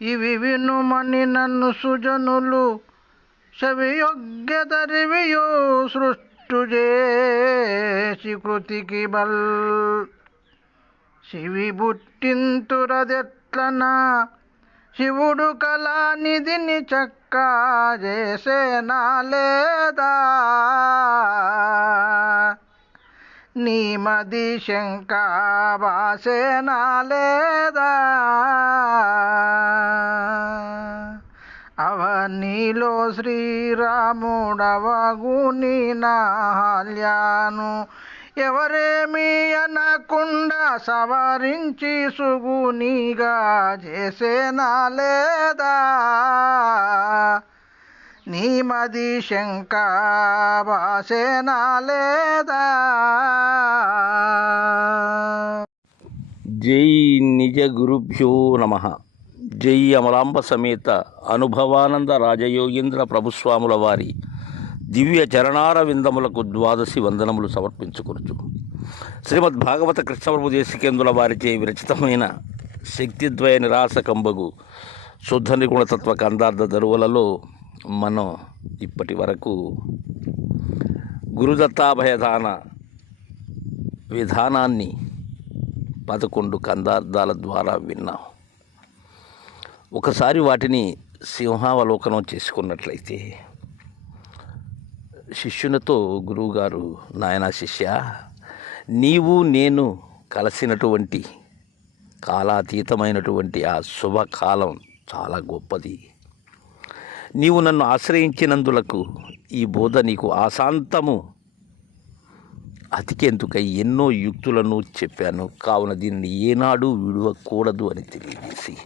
ఇవి వినుమని నన్ను సుజనులు శవియొగ్గెదరివియో సృష్టు చేసి కృతికి బల్. శివి బుట్టింతురదెట్లనా? శివుడు కళానిధిని చక్కా చేసేనా లేదా? నీమది శంకా శంక బాసేనా లేదా? నీలో శ్రీరాముడవగు నీ నాల్యాను ఎవరేమీ అనకుండా సవరించి సుగునిగా చేసేనా లేదా? నీ మది శంక బాసేనా లేదా? జై నిజ గురుభ్యో నమ. జై అమలాంబ సమేత అనుభవానంద రాజయోగేంద్ర ప్రభుస్వాముల వారి దివ్య చరణార విందములకు ద్వాదశి వందనములు సమర్పించుకొనుచు. శ్రీమద్ భాగవత కృష్ణప్రభు దేశికేంద్రుల వారిచే విరచితమైన శక్తిద్వయ నిరాసకంబగు శుద్ధ నిగుణతత్వ కందార్థ దరువులలో మనం ఇప్పటి వరకు గురుదత్తాభయదాన విధానాన్ని పదకొండు కందార్థాల ద్వారా విన్నాం. ఒకసారి వాటిని సింహావలోకనం చేసుకున్నట్లయితే శిష్యునితో గురువుగారు నాయనా శిష్య నీవు నేను కలిసినటువంటి కాలాతీతమైనటువంటి ఆ శుభకాలం చాలా గొప్పది. నీవు నన్ను ఆశ్రయించినందులకు ఈ బోధ నీకు ఆశాంతము అతికెందుకై ఎన్నో యుక్తులను చెప్పాను. కావున దీనిని ఏనాడు విడవకూడదు అని తెలియజేసి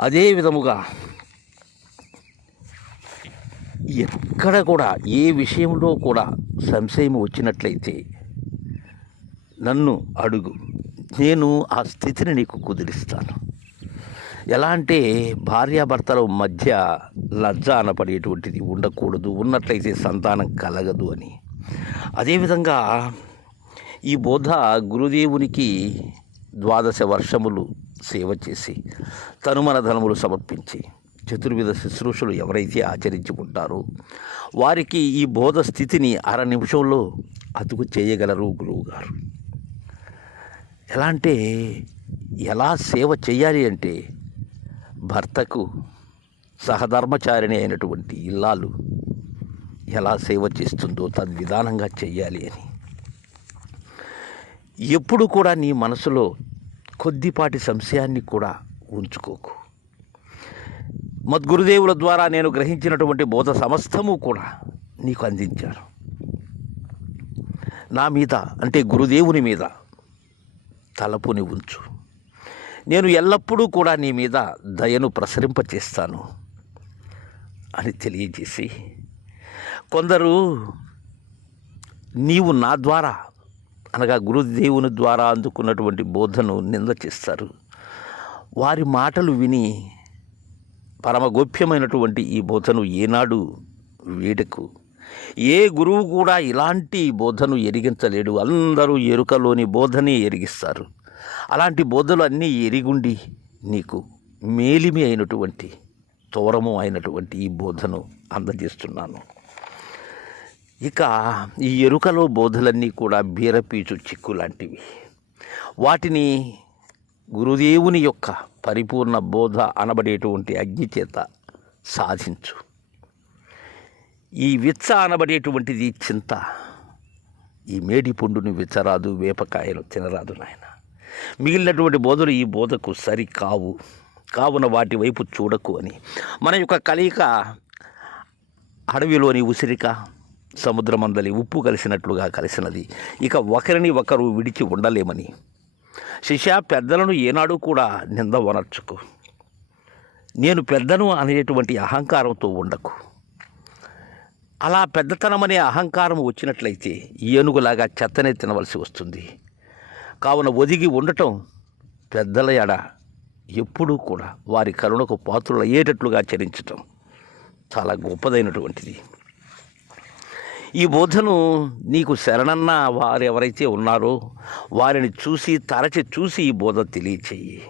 అదే విధముగా ఎక్కడ కూడా ఏ విషయంలో కూడా సంశయం వచ్చినట్లయితే నన్ను అడుగు. నేను ఆ స్థితిని నీకు కుదిరిస్తాను. ఎలా అంటే భార్యాభర్తల మధ్య లజ్జ అనపడేటువంటిది ఉండకూడదు ఉన్నట్లయితే సంతానం కలగదు అని. అదేవిధంగా ఈ బోధ గురుదేవునికి ద్వాదశ వర్షములు సేవ చేసి తనుమన ధనములు సమర్పించి చతుర్విధ శుశ్రూషలు ఎవరైతే ఆచరించుకుంటారో వారికి ఈ బోధ స్థితిని అర నిమిషంలో అతుకు చేయగలరు గురువుగారు. ఎలా అంటే ఎలా సేవ చేయాలి అంటే భర్తకు సహధర్మచారిణి అయినటువంటి ఇల్లాలు ఎలా సేవ చేస్తుందో తద్విధానంగా చెయ్యాలి అని. ఎప్పుడు కూడా నీ మనసులో కొద్దిపాటి సంశయాన్ని కూడా ఉంచుకోకు. మద్గురుదేవుల ద్వారా నేను గ్రహించినటువంటి బోధ సమస్తము కూడా నీకు అందించారు నా మీద అంటే గురుదేవుని మీద తలపుని ఉంచు. నేను ఎల్లప్పుడూ కూడా నీ మీద దయను ప్రసరింపచేస్తాను అని తెలియజేసి కొందరు నీవు నా ద్వారా అనగా గురుదేవుని ద్వారా అందుకున్నటువంటి బోధను నింద చేస్తారు. వారి మాటలు విని పరమ గోప్యమైనటువంటి ఈ బోధను ఏనాడు వీడకు. ఏ గురువు కూడా ఇలాంటి బోధను ఎరిగించలేడు. అందరూ ఎరుకలోని బోధనే ఎరిగిస్తారు. అలాంటి బోధలు అన్నీ ఎరిగుండి నీకు మేలిమి అయినటువంటి తోరము అయినటువంటి ఈ బోధను అందజేస్తున్నాను. ఇక ఈ ఎరుకలో బోధలన్నీ కూడా బీరపీచు చిక్కు లాంటివి వాటిని గురుదేవుని యొక్క పరిపూర్ణ బోధ అనబడేటువంటి అగ్ని చేత సాధించు. ఈ విచ్చ అనబడేటువంటిది చింత. ఈ మేడి పండుని విచ్చరాదు వేపకాయలు తినరాదు నాయన. మిగిలినటువంటి బోధలు ఈ బోధకు సరి కావు కావున వాటి వైపు చూడకు అని. మన యొక్క కలయిక అడవిలోని ఉసిరిక సముద్రమందలి ఉప్పు కలిసినట్లుగా కలిసినది. ఇక ఒకరిని ఒకరు విడిచి ఉండలేమని. శిష్య పెద్దలను ఏనాడు కూడా నింద వనర్చుకు. నేను పెద్దను అనేటువంటి అహంకారంతో ఉండకు. అలా పెద్దతనం అనే అహంకారం వచ్చినట్లయితే ఏనుగులాగా చెత్తనే తినవలసి వస్తుంది. కావున ఒదిగి ఉండటం పెద్దల ఎడ ఎప్పుడూ కూడా వారి కరుణకు పాత్రలు అయ్యేటట్లుగా చరించటం చాలా గొప్పదైనటువంటిది. ఈ బోధను నీకు శరణన్న వారు ఎవరైతే ఉన్నారో వారిని చూసి తరచి చూసి ఈ బోధ తెలియచేయి.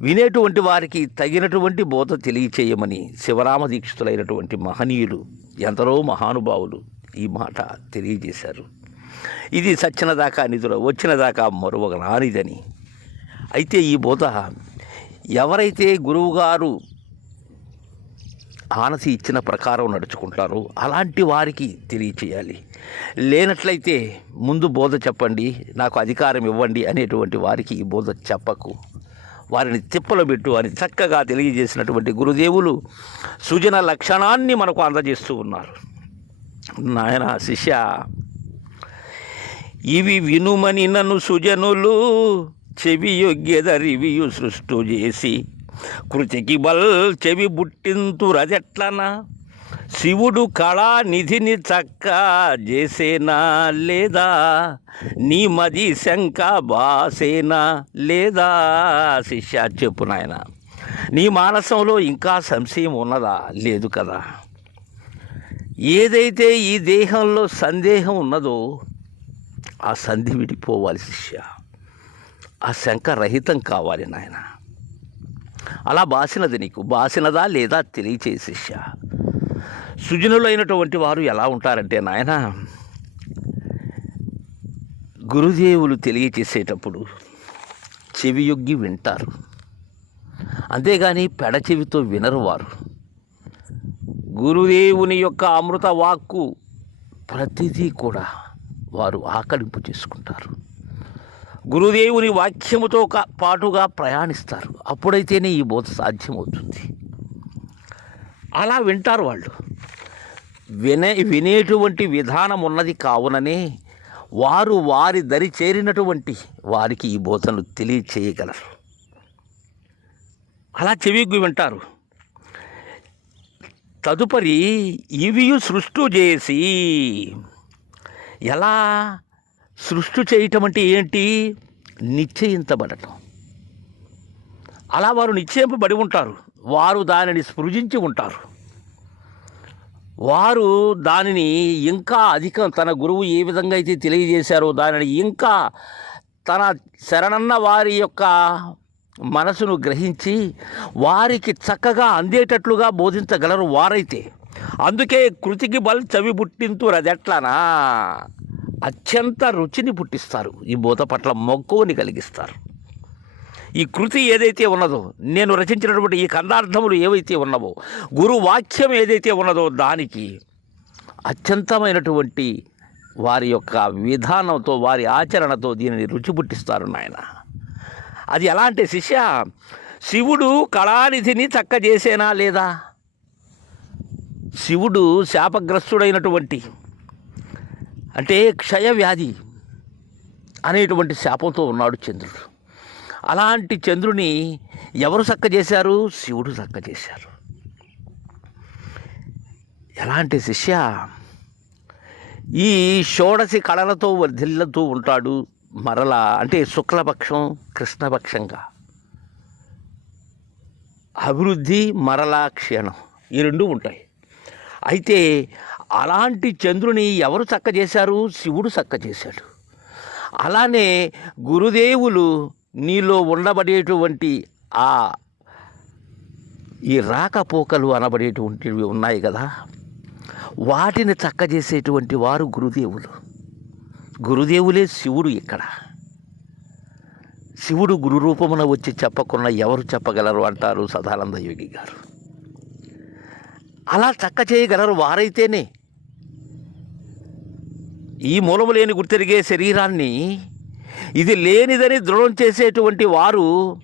వినేటువంటి వారికి తగినటువంటి బోధ తెలియచేయమని శివరామ దీక్షితులైనటువంటి మహనీయులు ఎందరో మహానుభావులు ఈ మాట తెలియజేశారు. ఇది సచ్చిన దాకా నిధుల వచ్చిన దాకా మరొక రానిదని. అయితే ఈ బోధ ఎవరైతే గురువుగారు హానసి ఇచ్చిన ప్రకారం నడుచుకుంటారు. అలాంటి వారికి తెలియచేయాలి. లేనట్లయితే ముందు బోధ చెప్పండి నాకు అధికారం ఇవ్వండి అనేటువంటి వారికి ఈ బోధ చెప్పకు. వారిని తిప్పలు పెట్టు అని చక్కగా తెలియజేసినటువంటి గురుదేవులు సుజన లక్షణాన్ని మనకు అందజేస్తూ ఉన్నారు. నాయన శిష్య ఇవి వినుమని నన్ను సుజనులు చెవి యొగ్గెదరివియు సృష్టు చేసి కృతికి బల్ చెవి బుట్టింతు రజెట్లనా? శివుడు కళా నిధిని చక్క చేసేనా లేదా? నీ మది శంక బాసేనా లేదా? శిష్య చెప్పు నాయన. నీ మానసంలో ఇంకా సంశయం ఉన్నదా? లేదు కదా. ఏదైతే ఈ దేహంలో సందేహం ఉన్నదో ఆ సంధి విడిపోవాలి శిష్య. ఆ శంక రహితం కావాలి నాయన. అలా బాసినది నీకు. బాసినదా లేదా తెలియచే సుజనులైనటువంటి వారు ఎలా ఉంటారంటే నాయన గురుదేవులు తెలియచేసేటప్పుడు చెవియొగ్గి వింటారు. అంతేగాని పెడచెవితో వినరు వారు. గురుదేవుని యొక్క అమృత వాక్కు ప్రతిదీ కూడా వారు ఆకలింపు చేసుకుంటారు. గురుదేవుని వాక్యముతో కా- పాటుగా ప్రయాణిస్తారు. అప్పుడైతేనే ఈ బోధ సాధ్యమవుతుంది. అలా వింటారు వాళ్ళు. వినే వినేటువంటి విధానం ఉన్నది కావుననే వారు వారి దరి చేరినటువంటి వారికి ఈ బోధను తెలియచేయగలరు. అలా చెవిగ్గు వింటారు. తదుపరి ఇవియు సృష్టి చేసి ఎలా సృష్టి చేయటం అంటే ఏంటి? నిశ్చయించబడటం. అలా వారు నిశ్చయింపబడి ఉంటారు. వారు దానిని స్పృజించి ఉంటారు. వారు దానిని ఇంకా అధికం తన గురువు ఏ విధంగా అయితే తెలియజేశారో దానిని ఇంకా తన శరణన్న వారి యొక్క మనసును గ్రహించి వారికి చక్కగా అందేటట్లుగా బోధించగలరు వారైతే. అందుకే కృతికి బల్ చవి పుట్టింతురు అది ఎట్లానా? అత్యంత రుచిని పుట్టిస్తారు. ఈ బోధ పట్ల మక్కువని కలిగిస్తారు. ఈ కృతి ఏదైతే ఉన్నదో నేను రచించినటువంటి ఈ కందార్థములు ఏవైతే ఉన్నవో గురువాక్యం ఏదైతే ఉన్నదో దానికి అత్యంతమైనటువంటి వారి యొక్క విధానంతో వారి ఆచరణతో దీనిని రుచి పుట్టిస్తారు నాయన. అది ఎలా అంటే శిష్య శివుడు కళానిధిని చక్క చేసేనా లేదా? శివుడు శాపగ్రస్తుడైనటువంటి అంటే క్షయవ్యాధి అనేటువంటి శాపంతో ఉన్నాడు చంద్రుడు. అలాంటి చంద్రుని ఎవరు చక్క చేశారు? శివుడు చక్క చేశారు. ఎలాంటి శిష్య? ఈ షోడసి కళలతో వర్ధిల్లుతూ ఉంటాడు మరలా అంటే శుక్లపక్షం కృష్ణపక్షంగా. అభివృద్ధి మరలా క్షీణం ఈ రెండు ఉంటాయి. అయితే అలాంటి చంద్రుని ఎవరు చక్క చేశారు? శివుడు చక్క చేశాడు. అలానే గురుదేవులు నీలో ఉండబడేటువంటి ఆ ఈ రాకపోకలు అనబడేటువంటివి ఉన్నాయి కదా. వాటిని చక్క చేసేటువంటి వారు గురుదేవులు. గురుదేవులే శివుడు ఇక్కడ. శివుడు గురు రూపమున వచ్చి చెప్పకుండా ఎవరు చెప్పగలరు అంటారు సదానంద యోగి గారు. అలా చక్క చేయగలరు వారైతేనే. ఈ మూలము లేని గుర్తెరిగే శరీరాన్ని ఇది లేనిదని దృఢం చేసేటువంటి వారు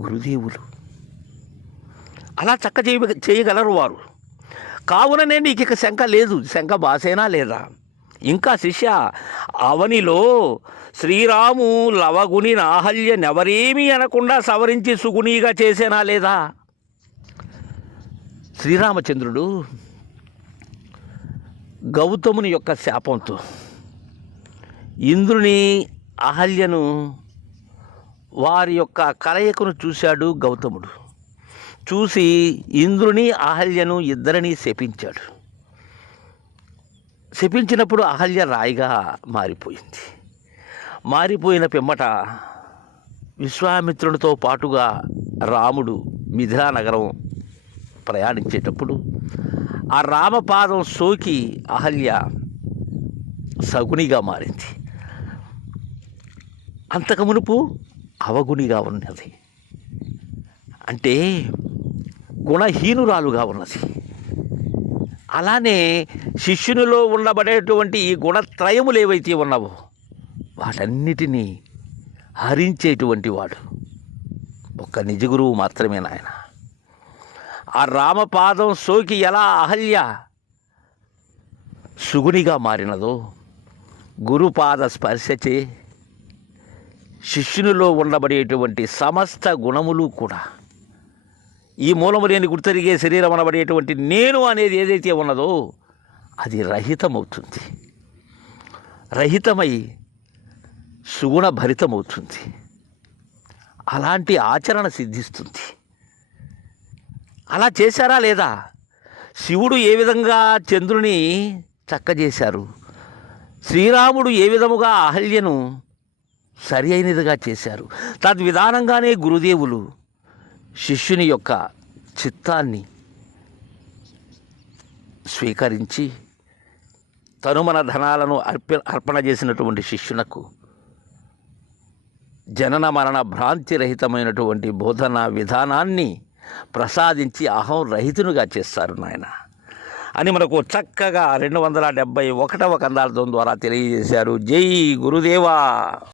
గురుదేవులు. అలా చక్క చేయ చేయగలరు వారు. కావుననే నీకు ఇక శంక లేదు శంక బాసేనా లేదా? ఇంకా శిష్య అవనిలో శ్రీరాము లవగుని నాహల్య నెవరేమీ అనకుండా సవరించి సుగుణీగా చేసేనా లేదా? శ్రీరామచంద్రుడు గౌతముని యొక్క శాపంతో ఇంద్రుని అహల్యను వారి యొక్క కలయికను చూశాడు గౌతముడు. చూసి ఇంద్రుని అహల్యను ఇద్దరిని శపించాడు. శపించినప్పుడు అహల్య రాయిగా మారిపోయింది. మారిపోయిన పిమ్మట విశ్వామిత్రునితో పాటుగా రాముడు మిథిలా నగరం ప్రయాణించేటప్పుడు ఆ రామపాదం సోకి అహల్య సగునిగా మారింది. అంతకు మునుపు అవగునిగా ఉన్నది. అంటే గుణహీనురాలుగా ఉన్నది. అలానే శిష్యునిలో ఉండబడేటువంటి ఈ గుణత్రయములు ఏవైతే ఉన్నావో వాటన్నిటినీ హరించేటువంటి వాడు ఒక్క నిజ గురువు మాత్రమే నాయన. ఆ రామపాదం సోకి ఎలా అహల్య సుగునిగా మారినదో గురుపాద స్పర్శచే శిష్యునిలో ఉండబడేటువంటి సమస్త గుణములు కూడా ఈ మూలము లేని గుర్తరిగే శరీరం అనబడేటువంటి నేను అనేది ఏదైతే ఉన్నదో అది రహితమవుతుంది. రహితమై సుగుణ భరితమవుతుంది అలాంటి ఆచరణ సిద్ధిస్తుంది. అలా చేశారా లేదా? శివుడు ఏ విధంగా చంద్రుని చక్కజేశారు? శ్రీరాముడు ఏ విధముగా అహల్యను సరి అయినదిగా చేశారు? తద్విధానంగానే గురుదేవులు శిష్యుని యొక్క చిత్తాన్ని స్వీకరించి తనుమన ధనాలను అర్ప అర్పణ చేసినటువంటి శిష్యునకు జనన మరణ భ్రాంతి రహితమైనటువంటి బోధన విధానాన్ని ప్రసాదించి అహం రహితునిగా చేస్తారు నాయన. అని మనకు చక్కగా రెండు వందల డెబ్భై ఒకటవ కందార్థం ద్వారా తెలియజేశారు. జై గురుదేవా!